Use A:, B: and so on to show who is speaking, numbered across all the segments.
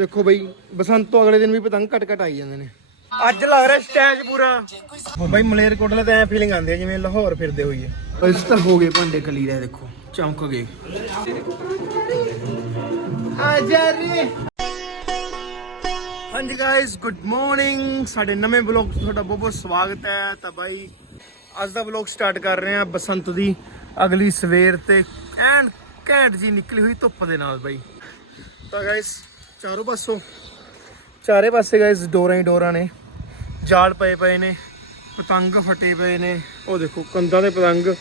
A: ਦੇਖੋ ਬਈ ਬਸੰਤ ਤੋਂ ਅਗਲੇ ਦਿਨ ਵੀ ਪਤੰਗ ਘਟ ਘਟ ਆਈ ਜਾਂਦੇ ਨੇ। ਅੱਜ ਲੱਗ ਰਿਹਾ ਸਟੈਜ ਪੂਰਾ। ਬਈ ਮਲੇਰ ਕੋਟਲੇ ਤਾਂ ਐ ਫੀਲਿੰਗ ਆਉਂਦੀ ਹੈ ਜਿਵੇਂ ਲਾਹੌਰ ਫਿਰਦੇ ਹੋਈਏ। ਇਸ ਤਾਂ ਹੋ ਗਏ ਭਾਂਡੇ ਕਲੀ ਰਹੇ ਦੇਖੋ ਚਮਕ ਗਏ। ਆ ਜਾ ਰੇ ਹਾਂਜੀ ਗਾਇਸ ਗੁੱਡ ਮਾਰਨਿੰਗ ਸਾਡੇ ਨਵੇਂ ਵਲੌਗ ਤੁਹਾਡਾ ਬਹੁਤ ਬਹੁਤ ਸਵਾਗਤ ਹੈ। ਤਾਂ ਬਾਈ ਅੱਜ ਦਾ ਵਲੌਗ ਸਟਾਰਟ ਕਰ ਰਹੇ ਹਾਂ ਬਸੰਤ ਦੀ। ਅਗਲੀ ਸਵੇਰ ਤੇ ਐਨ ਘੈਂਟ ਜੀ ਨਿਕਲੀ ਹੋਈ ਧੁੱਪ ਦੇ ਨਾਲ ਬਾਈ। ਤਾਂ ਗਾਇਸ ਚਾਰੋਂ ਪਾਸੋਂ। ਚਾਰੇ ਪਾਸੇ ਗਾਇਸ ਡੋਰਾਂ ਹੀ ਡੋਰਾਂ ਨੇ। ਜਾਲ ਪਏ ਪਏ ਨੇ, ਪਤੰਗ ਫਟੇ ਪਏ ਨੇ। ਉਹ ਦੇਖੋ, ਕੰਧਾਂ ਦੇ ਪਤੰਗ।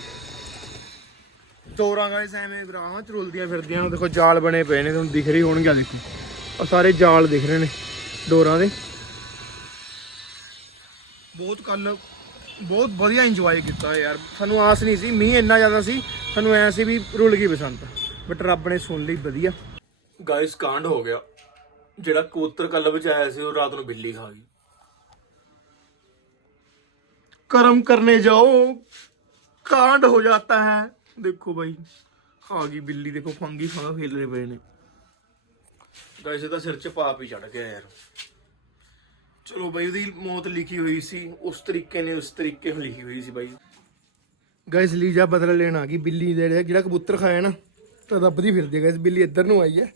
A: ਡੋਰਾਂ ਗਾਇਸ ਐਵੇਂ ਬਰਾਹਾਂ ਚ ਰੁਲਦੀਆਂ ਫਿਰਦੀਆਂ। ਉਹ ਦੇਖੋ, ਜਾਲ ਬਣੇ ਪਏ ਨੇ, ਤੁਹਾਨੂੰ ਦਿਖ ਰਹੀ ਹੋਣਗੇ ਆਹ ਦੇਖੋ। ਉਹ ਸਾਰੇ ਜਾਲ ਦਿਖ ਰਹੇ ਨੇ ਡੋਰਾਂ ਦੇ। ਬਹੁਤ ਕੱਲ, ਬਹੁਤ ਵਧੀਆ ਇੰਜੋਏ ਕੀਤਾ ਯਾਰ। ਸਾਨੂੰ ਆਸ ਨਹੀਂ ਸੀ, ਮੀਂਹ ਇੰਨਾ ਜ਼ਿਆਦਾ ਸੀ, ਸਾਨੂੰ ਐ ਸੀ ਵੀ ਰੁਲ ਗਈ ਬਸੰਤ। ਬਟ ਰੱਬ ਨੇ ਸੁਣ ਲਈ, ਵਧੀਆ। ਗਾਇਸ ਕਾਂਡ ਹੋ ਗਿਆ। ਜਿਹੜਾ ਕਬੂਤਰ ਕੱਲ ਵਿੱਚ ਆਇਆ ਸੀ ਉਹ ਰਾਤ ਨੂੰ ਬਿੱਲੀ ਖਾ ਗਈ। ਕਰਮ ਕਰਨੇ ਜਾਓ ਕਾਂਡ ਹੋ ਜਾਤਾ ਹੈ। ਦੇਖੋ ਭਾਈ ਖਾ ਗਈ ਬਿੱਲੀ ਦੇਖੋ ਫੰਗੀ ਫੰਗਾ ਖੇਲ ਰਹੇ ਪਏ ਨੇ। ਗਾਇਸ ਇਹਦਾ ਸਿਰ 'ਚ ਪਾਪ ਹੀ ਚੜ ਗਿਆ ਯਾਰ। ਚਲੋ ਬਾਈ ਉਹਦੀ ਮੌਤ ਲਿਖੀ ਹੋਈ ਸੀ ਉਸ ਤਰੀਕੇ ਨੇ ਉਸ ਤਰੀਕੇ ਨਾਲ ਲਿਖੀ ਹੋਈ ਸੀ ਬਾਈ। ਗਾਇਸ ਲੀਜਾ ਬਦਲਾ ਲੈਣ ਆ ਗਈ ਬਿੱਲੀ ਦੇ ਜਿਹੜਾ- ਕਬੂਤਰ ਖਾਇਆ ਨਾ ਤਾਂ ਲੱਭਦੀ ਫਿਰਦੀ ਗਾਇਸ ਬਿੱਲੀ ਇੱਧਰ ਨੂੰ ਆਈ ਹੈ।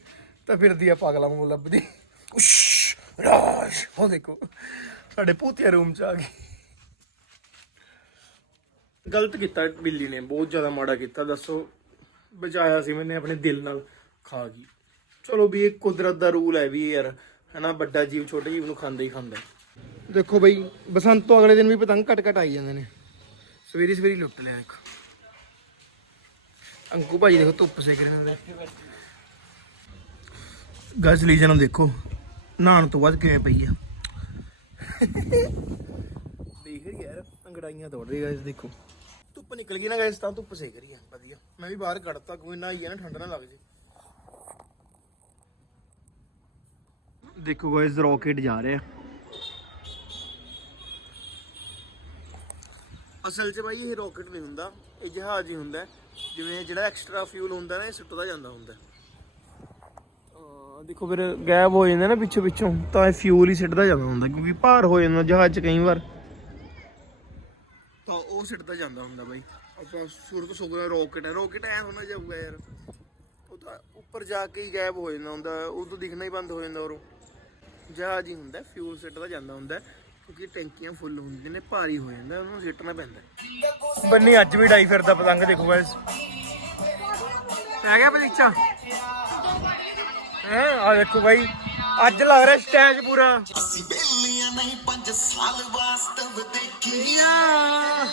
A: ਤਾਂ ਫਿਰਦੀ ਆ ਪਾਗਲਾ ਵਾਂਗੂ ਲੱਭਦੀ। ਉਸ਼ ਰਾਸ਼। ਉਹ ਦੇਖੋ ਸਾਡੇ ਪੂਤਿਆ ਰੂਮ ਚ ਆ ਗਈ। ਗਲਤ ਕੀਤਾ ਬਿੱਲੀ ਨੇ ਬਹੁਤ ਜ਼ਿਆਦਾ ਮਾੜਾ ਕੀਤਾ ਦੱਸੋ। ਬਚਾਇਆ ਸੀ ਮੈਨੇ ਆਪਣੇ ਦਿਲ ਨਾਲ ਖਾ ਗਈ। ਚਲੋ ਵੀ ਇਹ ਕੁਦਰਤ ਦਾ ਰੂਲ ਹੈ ਵੀ ਯਾਰ ਹਨਾ ਵੱਡਾ ਜੀਵ ਛੋਟੇ ਜੀਵ ਨੂੰ ਖਾਂਦਾ ਹੀ ਖਾਂਦਾ। ਦੇਖੋ ਬਈ ਬਸੰਤ ਤੋਂ ਅਗਲੇ ਦਿਨ ਵੀ ਪਤੰਗ ਘਟ ਘਟ ਆਈ ਜਾਂਦੇ ਨੇ। ਸਵੇਰੀ ਸਵੇਰੀ ਲੁੱਟ ਲਿਆ ਦੇਖੋ। ਅੰਕੂ ਭਾਜੀ ਦੇਖੋ ਧੁੱਪ ਸੇਕ ਰਹੇ ਨੇ। ਗਾਇਸ ਲੀਜਨ ਨੂੰ ਦੇਖੋ। ਨਹਾਉਣ ਤੋਂ ਬਾਅਦ ਕਿਵੇਂ ਪਈ ਆ। ਦੇਖ ਰਹੀ ਯਾਰ ਅੰਗੜਾਈਆਂ ਤੋੜ ਰਹੀ ਗਾਇਸ ਦੇਖੋ। ਧੁੱਪ ਨਿਕਲ ਗਈ ਨਾ ਗਾਇਸ ਤਾਂ ਧੁੱਪ ਸੇਕ ਰਹੀ ਆ। ਵਧੀਆ। ਮੈਂ ਵੀ ਬਾਹਰ ਕੱਢਤਾ ਕੋਈ ਨਾ ਆਈ ਆ ਨਾ ਠੰਡ ਨਾ ਲੱਗ ਜੇ। ਦੇਖੋ ਗਾਇਸ ਰੌਕੇਟ ਜਾ ਰਿਹਾ। ਅਸਲ 'ਚ ਬਾਈ ਇਹ ਰੌਕੇਟ ਨਹੀਂ ਹੁੰਦਾ। ਇਹ ਜਹਾਜ਼ ਹੀ ਹੁੰਦਾ। ਜਿਵੇਂ ਜਿਹੜਾ ਐਕਸਟਰਾ ਫਿਊਲ ਹੁੰਦਾ ਨਾ ਇਹ ਸੁੱਟਦਾ ਜਾਂਦਾ ਹੁੰਦਾ। ਦੇਖੋ ਫਿਰ ਗਾਇਬ ਹੋ ਜਾਂਦਾ ਨਾ ਪਿੱਛੋਂ ਪਿੱਛੋਂ ਤਾਂ ਇਹ ਫਿਊਲ ਹੀ ਸਿੱਟਦਾ ਜਾਂਦਾ ਹੁੰਦਾ ਕਿਉਂਕਿ ਭਾਰ ਹੋ ਜਾਂਦਾ ਜਹਾਜ਼ 'ਚ ਕਈ ਵਾਰ। ਤਾਂ ਉਹ ਸਿੱਟਦਾ ਜਾਂਦਾ ਹੁੰਦਾ ਬਾਈ। ਆਪਾਂ ਸ਼ੁਰੂ ਤੋਂ ਸੁਗਰਾ ਰੌਕੇਟ ਹੈ ਰੌਕੇਟ ਐ ਹੋਣਾ ਜਾਊਗਾ ਯਾਰ। ਉਹ ਤਾਂ ਉੱਪਰ ਜਾ ਕੇ ਹੀ ਗਾਇਬ ਹੋ ਜਾਂਦਾ ਹੁੰਦਾ ਉਦੋਂ ਦਿਖਣਾ ਹੀ ਬੰਦ ਹੋ ਜਾਂਦਾ ਔਰੋਂ ਜਹਾਜ਼ ਹੀ ਹੁੰਦਾ ਫਿਊਲ ਸਿੱਟਦਾ ਜਾਂਦਾ ਹੁੰਦਾ ਕਿਉਂਕਿ ਟੈਂਕੀਆਂ ਫੁੱਲ ਹੁੰਦੀਆਂ ਨੇ ਭਾਰੀ ਹੋ ਜਾਂਦਾ ਉਹਨੂੰ ਸਿੱਟਣਾ ਪੈਂਦਾ। ਬੰਨੀ ਅੱਜ ਵੀ ਡਾਈ ਫਿਰਦਾ ਪਤੰਗ ਦੇਖੋ ਗਾਇਸ ਆ ਗਿਆ ਬਲੀਚਾ ਹੈ? ਆ ਦੇਖੋ ਬਾਈ। ਅੱਜ ਲੱਗ ਰਿਹਾ ਸਟੈਜ ਪੂਰਾ।
B: ਅਸੀਂ ਬੇਲੀਆਂ ਨਹੀਂ 5 ਸਾਲ ਵਾਸਤਵ ਦੇਖੀਆਂ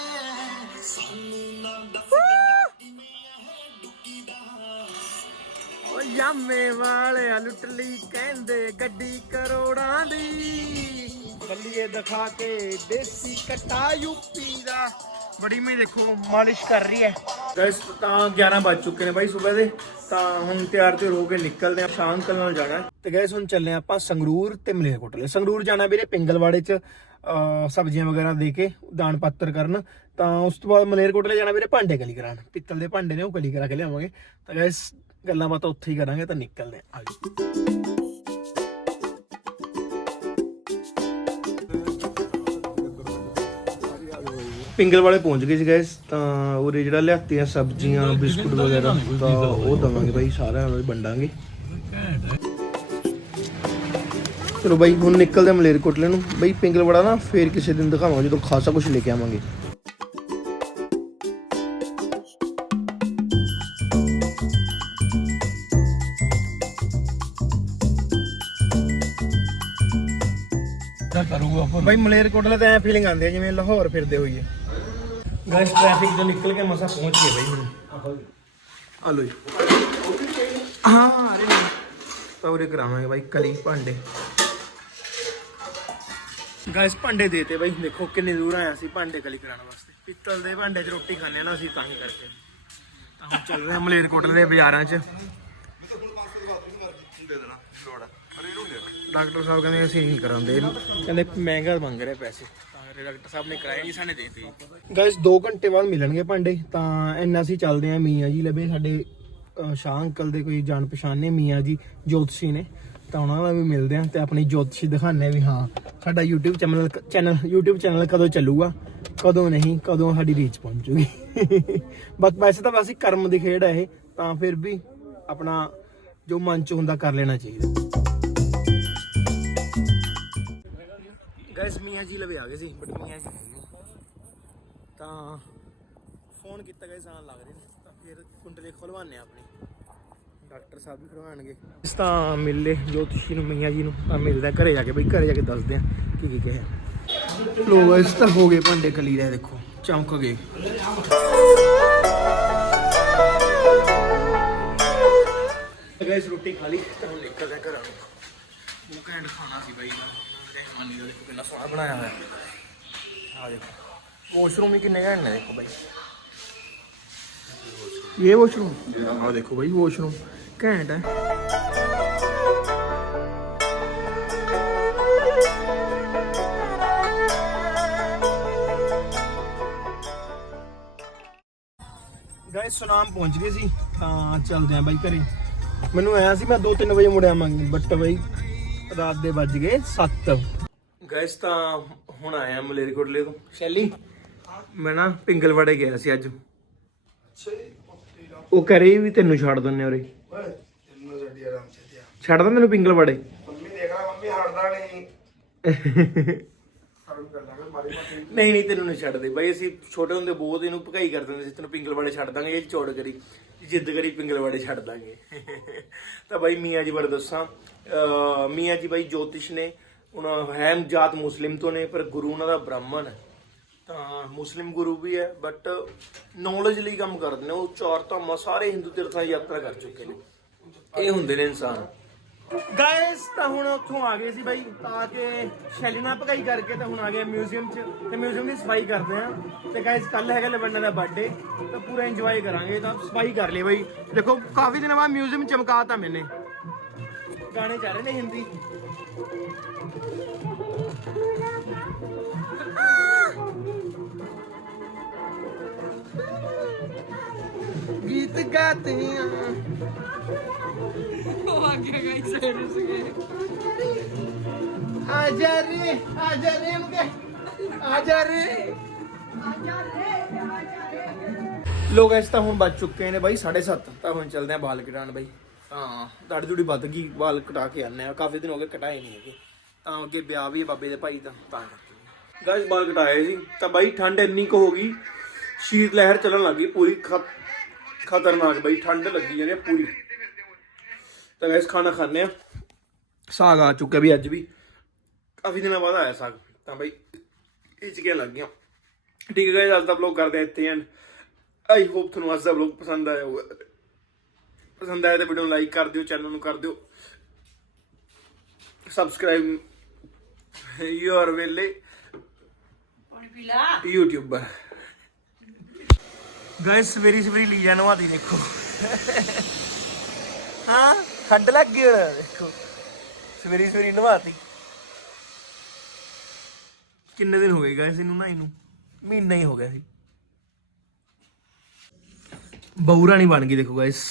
B: ਸਾਨੂੰ ਨਾ ਦੱਸ
A: ਓ ਯਾਮੇ ਵਾਲਿਆ ਲੁੱਟ ਲਈ ਕਹਿੰਦੇ ਗੱਡੀ ਕਰੋੜਾਂ ਦੀ। ਬੱਲੀਏ ਦਿਖਾ ਕੇ ਦੇਸੀ ਕਟਾ ਯੂਪੀ ਦਾ। ਬੜੀ ਮੈਂ ਦੇਖੋ, ਮਾਲਿਸ਼ ਕਰ ਰਹੀ ਹੈ। ਗਾਇਸ ਤਾਂ 11 ਵੱਜ ਚੁੱਕੇ ਨੇ ਬਾਈ ਸਵੇਰ ਦੇ, ਤਾਂ ਹੁਣ ਤਿਆਰ ਤੇ ਹੋ ਕੇ ਨਿਕਲਦੇ ਆ ਸ਼ਾਮ ਕੱਲ ਨਾਲ ਜਾਣਾ ਤੇ ਗਾਇਸ ਹੁਣ ਚੱਲੇ ਆਪਾਂ ਸੰਗਰੂਰ ਤੇ ਮਲੇਰਕੋਟਲੇ। ਸੰਗਰੂਰ ਜਾਣਾ ਵੀਰੇ ਪਿੰਗਲਵਾੜੇ ਚ ਸਬਜ਼ੀਆਂ ਵਗੈਰਾ ਦੇ ਕੇ, ਦਾਨ ਪਾਤਰ ਕਰਨ। ਤਾਂ ਉਸ ਤੋਂ ਬਾਅਦ ਮਲੇਰਕੋਟਲੇ ਜਾਣਾ ਵੀਰੇ ਭਾਂਡੇ ਕਲੀ ਕਰਾਉਣ। ਪਿੱਤਲ ਦੇ ਭਾਂਡੇ ਨੇ, ਉਹ ਕਲੀ ਕਰਾ ਕੇ ਲਿਆਵਾਂਗੇ। ਤਾਂ ਗਾਇਸ ਗੱਲਾਂ ਬਾਤਾਂ ਉੱਥੇ ਹੀ ਕਰਾਂਗੇ, ਤਾਂ ਨਿਕਲਦੇ ਆ ਪਿੰਗਲ ਵਾਲੇ ਪਹੁੰਚ ਗਏ ਸੀ ਗਾਇਸ ਤਾਂ ਉਰੇ ਜਿਹੜਾ ਲਿਆਤੀਆਂ ਸਬਜ਼ੀਆਂ ਬਿਸਕੁਟ ਵਗੈਰਾ ਤਾਂ ਉਹ ਦਵਾਂਗੇ ਬਾਈ ਸਾਰਿਆਂ ਨੂੰ ਵੰਡਾਂਗੇ। ਚਲੋ ਬਾਈ ਹੁਣ ਨਿਕਲਦੇ ਆ ਮਲੇਰਕੋਟਲੇ ਨੂੰ। ਬਾਈ ਪਿੰਗਲ ਵੜਾ ਨਾ ਫੇਰ ਕਿਸੇ ਦਿਨ ਦਿਖਾਵਾਂਗੇ ਜਦੋਂ ਖਾਸਾ ਕੁਝ ਲੈ ਕੇ ਆਵਾਂਗੇ। ਬਾਈ ਮਲੇਰਕੋਟਲੇ ਤਾਂ ਐ ਫੀਲਿੰਗ ਆਉਂਦੀ ਹੈ ਜਿਵੇਂ ਲਾਹੌਰ ਫਿਰਦੇ ਹੋਈਏ। ਗਾਇਸ ਟ੍ਰੈਫਿਕ ਤੋਂ ਨਿਕਲ ਕੇ ਮਸਾ ਪਹੁੰਚ ਗਏ ਬਾਈ ਹੁਣ। ਆ ਲੋ ਜੀ। ਹਾਂ ਅਰੇ ਉਰੇ ਕਰਾਵਾਂਗੇ ਬਾਈ ਕਲੀ ਭਾਂਡੇ। ਗਾਇਸ ਭਾਂਡੇ ਦੇਤੇ ਬਾਈ ਦੇਖੋ ਕਿੰਨੀ ਦੂਰ ਆਇਆ ਸੀ ਭਾਂਡੇ ਕਲੀ ਕਰਾਉਣ ਵਾਸਤੇ। ਪਿੱਤਲ ਦੇ ਭਾਂਡੇ 'ਚ ਰੋਟੀ ਖਾਂਦੇ ਆ ਨਾ ਅਸੀਂ ਤਾਂ ਹੀ ਕਰਕੇ। ਤਾਂ ਹੁਣ ਚੱਲ ਰਹੇ ਹਾਂ ਮਲੇਰਕੋਟਲੇ ਦੇ ਬਾਜ਼ਾਰਾਂ 'ਚ। ਡਾਕਟਰ ਸਾਹਿਬ ਕਹਿੰਦੇ ਅਸੀਂ ਨਹੀਂ ਕਰਾਉਂਦੇ। ਕਹਿੰਦੇ ਮਹਿੰਗਾ ਮੰਗ ਰਹੇ ਪੈਸੇ। ਡਾਕਟਰ ਸਾਹਿਬ ਨੇ ਕਰਾਇਆ ਨਹੀਂ ਸਾਨੇ ਦੇਤੇ ਗਾਇਸ 2 ਘੰਟੇ ਬਾਅਦ ਮਿਲਣਗੇ ਭਾਂਡੇ, ਤਾਂ ਇੰਨਾ ਅਸੀਂ ਚੱਲਦੇ ਆਂ ਮੀਆਂ ਜੀ ਲੱਭੇ। ਸਾਡੇ ਸ਼ਾਹ ਅੰਕਲ ਦੇ ਕੋਈ ਜਾਣ ਪਛਾਣ ਨੇ ਮੀਆਂ ਜੀ, ਜੋਤਸ਼ੀ ਨੇ। ਤਾਂ ਉਹਨਾਂ ਨਾਲ ਵੀ ਮਿਲਦੇ ਆ ਤੇ ਆਪਣੀ ਜੋਤਸ਼ੀ ਦਿਖਾਣੇ ਵੀ ਹਾਂ, ਸਾਡਾ YouTube channel channel, YouTube channel ਕਦੋਂ ਚੱਲੂਗਾ, ਕਦੋਂ ਨਹੀਂ, ਕਦੋਂ ਸਾਡੀ ਰੀਚ ਪਹੁੰਚੂਗੀ। ਬਸ, ਵੈਸੇ ਤਾਂ ਵੈਸੇ ਕਰਮ ਦੀ ਖੇਡ ਹੈ ਇਹ, ਤਾਂ ਫਿਰ ਵੀ ਆਪਣਾ ਜੋ ਮਨ ਚ ਹੁੰਦਾ ਕਰ ਲੈਣਾ ਚਾਹੀਦਾ। ਗਾਇਸ ਮੀਆਂ ਜੀ ਲਵੇ ਆ ਗਏ ਸੀ। ਬਟ ਮੀਆਂ ਜੀ। ਤਾਂ ਫੋਨ ਕੀਤਾ ਗਾਇਸ ਆਣ ਲੱਗ ਰਹੇ ਨੇ। ਤਾਂ ਫਿਰ ਕੁੰਡਲੇ ਖੁਲਵਾਨੇ ਆ ਆਪਣੀ। ਡਾਕਟਰ ਸਾਹਿਬ ਵੀ ਖੁਲਵਾਣਗੇ ਇਸ ਤਾਂ ਮਿਲ ਲੈ ਜੋਤਸ਼ੀ ਨੂੰ ਮੀਆਂ ਜੀ ਨੂੰ। ਤਾਂ ਮਿਲਦਾ ਘਰੇ ਜਾ ਕੇ ਬਈ ਘਰੇ ਜਾ ਕੇ ਦੱਸਦੇ ਆ ਕੀ ਕੀ ਕਿਹਾ। ਲੋ ਗਾਇਸ ਤਾਂ ਹੋ ਗਏ ਭਾਂਡੇ ਕਲੀ ਦੇ ਦੇਖੋ ਚਮਕ ਗਏ। ਗਾਇਸ ਰੋਟੀ ਖਾ ਲਈ ਤਾਂ ਹੁਣ ਨਿਕਲਦੇ ਘਰਾਂ ਨੂੰ। ਘੈਂਟ ਖਾਣਾ ਸੀ ਬਾਈ ਦਾ। ਰਹਿਮਾਨੀ ਦਾ ਦੇਖੋ ਕਿੰਨਾ ਸੋਹਣਾ ਬਣਾਇਆ ਹੋਇਆ। ਆ ਦੇਖੋ। ਵਾਸ਼ਰੂਮ ਵੀ ਕਿੰਨੇ ਘੈਂਟ ਨੇ ਦੇਖੋ ਬਾਈ। ਇਹ ਵਾਸ਼ਰੂਮ ਆ ਦੇਖੋ ਬਾਈ ਵਾਸ਼ਰੂਮ ਘੈਂਟ ਹੈ। ਗਾਇਸ ਸੁਨਾਮ ਪਹੁੰਚ ਗਏ ਸੀ, ਤਾਂ ਚੱਲਦੇ ਆਂ ਬਾਈ ਘਰੇ। ਮੈਨੂੰ ਆਇਆ ਸੀ ਮੈਂ 2-3 ਵਜੇ ਮੁੜਿਆ ਮੰਗ ਬਟ ਬਾਈ ਰਾਤ ਦੇ ਵੱਜ ਗਏ 7 ਗਾਇਸ ਤਾਂ ਹੁਣ ਆਇਆ ਮਲੇਰਕੋਟਲੇ ਤੋਂ। ਸ਼ੈਲੀ? ਮੈਂ ਨਾ ਪਿੰਗਲਵਾੜੇ ਗਿਆ ਸੀ ਅੱਜ। ਉਹ ਕਰੇ ਵੀ ਤੈਨੂੰ ਛੱਡ ਦਿੰਨੇ ਉਰੇ। ਛੱਡ ਦਾਂ ਤੈਨੂੰ ਪਿੰਗਲਵਾੜੇ?
C: ਮੰਮੀ ਦੇਖ ਲੈ ਮੰਮੀ ਹਟਦਾ ਨਹੀਂ। ਹਰਨ ਕਰ ਲਾਂਗੇ ਮਾਰੀ ਮਾਰੀ
A: ਨਹੀਂ ਨਹੀਂ, ਤੈਨੂੰ ਨਹੀਂ ਛੱਡਦੇ ਬਾਈ, ਅਸੀਂ ਛੋਟੇ ਹੁੰਦੇ ਬਹੁਤ ਇਹਨੂੰ ਭਕਾਈ ਕਰ ਦਿੰਦੇ ਸੀ, ਤੈਨੂੰ ਪਿੰਗਲਵਾੜੇ ਛੱਡ ਦਾਂਗੇ, ਇਹ ਚੌੜ ਕਰੀ, ਜਿੱਦ ਕਰੀ ਪਿੰਗਲਵਾੜੇ ਛੱਡ ਦਾਂਗੇ। ਤਾਂ ਬਾਈ ਮੀਆਂ ਜੀ ਬਾਰੇ ਦੱਸਾਂ ਮੀਆਂ ਜੀ ਬਾਈ ਜੋਤਿਸ਼ ਨੇ ਉਹਨਾਂ ਹੈਮ ਜਾਤ ਮੁਸਲਿਮ ਤੋਂ ਨੇ, ਪਰ ਗੁਰੂ ਉਹਨਾਂ ਦਾ ਬ੍ਰਾਹਮਣ ਹੈ। ਤਾਂ ਮੁਸਲਿਮ ਗੁਰੂ ਵੀ ਹੈ ਬਟ ਨੌਲੇਜ ਲਈ ਕੰਮ ਕਰਦੇ ਨੇ, ਉਹ ਚਾਰ ਧਾਮਾਂ ਸਾਰੇ ਹਿੰਦੂ ਤੀਰਥਾਂ ਯਾਤਰਾ ਕਰ ਚੁੱਕੇ ਨੇ। ਇਹ ਹੁੰਦੇ ਨੇ ਇਨਸਾਨ। ਗਾਇਸ ਤਾਂ ਹੁਣ ਉੱਥੋਂ ਆ ਗਏ ਸੀ ਬਾਈ, ਤਾਂ ਕਿ ਸ਼ੈਲੀ ਭਗਾਈ ਕਰਕੇ ਤਾਂ ਹੁਣ ਆ ਗਏ ਮਿਊਜ਼ੀਅਮ 'ਚ। ਤੇ ਮਿਊਜ਼ੀਅਮ ਦੀ ਸਫ਼ਾਈ ਕਰਦੇ ਆ ਤੇ ਗਾਇਸ ਕੱਲ ਹੈਗਾ ਲਵੰਡਾ ਦਾ ਬਰਥਡੇ ਤਾਂ ਪੂਰਾ ਇੰਜੋਏ ਕਰਾਂਗੇ, ਤਾਂ ਸਫ਼ਾਈ ਕਰ ਲਈ ਬਾਈ। ਦੇਖੋ, ਕਾਫੀ ਦਿਨਾਂ ਬਾਅਦ ਮਿਊਜ਼ੀਅਮ ਚਮਕਾਤਾ ਮੈਨੇ। ਗਾਣੇ ਚੱਲ ਰਹੇ ਨੇ ਹਿੰਦੀ। ਗੀਤ ਗਾਤੇ ਆ आजा रे आजा रे मुके आजा रे ਲੋਕ ਇਸ ਤਾਂ ਹੁਣ ਵੱਜ ਚੁੱਕੇ ਨੇ ਬਾਈ 7:30 ਤਾਂ ਹੁਣ ਚੱਲਦੇ ਆ ਵਾਲ ਕਟਾਣ ਬਾਈ ਹਾਂ ਦਾੜੀ ਦੂੜੀ ਵੱਧ ਗਈ ਵਾਲ ਕਟਾ ਕੇ ਆਨੇ ਆ ਕਾਫੀ ਦਿਨ ਹੋ ਗਏ ਕਟਾਏ ਨਹੀਂ ਹੈਗੇ ਤਾਂ ਅੱਗੇ ਵਿਆਹ ਵੀ ਹੈ ਬਾਬੇ ਦੇ ਭਾਈ ਦਾ ਤਾਂ ਕਰਕੇ ਗਾਇਸ ਵਾਲ ਕਟਾਏ ਸੀ ਤਾਂ ਬਾਈ ਠੰਡ ਇੰਨੀ ਕੁ ਹੋ ਗਈ ਸ਼ੀਤ ਲਹਿਰ ਚੱਲਣ ਲੱਗੀ ਪੂਰੀ ਖਤ- ਖਤਰਨਾਕ ਬਾਈ ਠੰਡ ਲੱਗੀ ਜਾਂਦੀ ਹੈ ਪੂਰੀ। ਤਾਂ ਗਾਇਸ ਖਾਣਾ ਖਾਣੇ ਆ। ਸਾਗ ਆ ਚੁੱਕਿਆ ਵੀ ਅੱਜ ਵੀ। ਕਾਫੀ ਦਿਨਾਂ ਬਾਅਦ ਆਇਆ ਸਾਗ। ਤਾਂ ਬਈ ਇਹ ਚੀਜ਼ਾਂ ਲੱਗ ਗਈਆਂ ਠੀਕ ਹੈ ਗਾਇਸ ਅੱਜ ਦਾ ਵਲੌਗ ਕਰਦੇ ਆ ਇੱਥੇ ਐਂਡ ਆਈ ਹੋਪ ਤੁਹਾਨੂੰ ਅੱਜ ਦਾ ਵਲੌਗ ਪਸੰਦ ਆਇਆ ਹੋਊਗਾ ਪਸੰਦ ਆਇਆ ਤਾਂ ਵੀਡੀਓ ਨੂੰ ਲਾਈਕ ਕਰ ਦਿਓ ਚੈਨਲ ਨੂੰ ਕਰ ਦਿਓ। ਸਬਸਕ੍ਰਾਈਬ ਯੂਰ ਵੇਲੇ ਯੂਟਿਊਬਰ ਗਾਇਸ, ਸਵੇਰੀ ਸਵੇਰੀ ਲੀ ਜਾਨਵਾ ਦੇਖੋ। ਹਾਂ ਠੰਡ ਲੱਗ ਗਈ ਹੁਣ, ਦੇਖੋ। ਸਵੇਰੀ ਸਵੇਰੀ ਨਵਾਤੀ ਕਿੰਨੇ ਦਿਨ ਹੋ ਗਏ ਗਾਇਸ ਇਹਨੂੰ ਨਾ? ਇਹਨੂੰ ਮਹੀਨਾ ਹੀ ਹੋ ਗਿਆ ਸੀ। ਬਹੂ ਰਾਣੀ ਬਣ ਗਈ ਦੇਖੋ ਗਾਇਸ।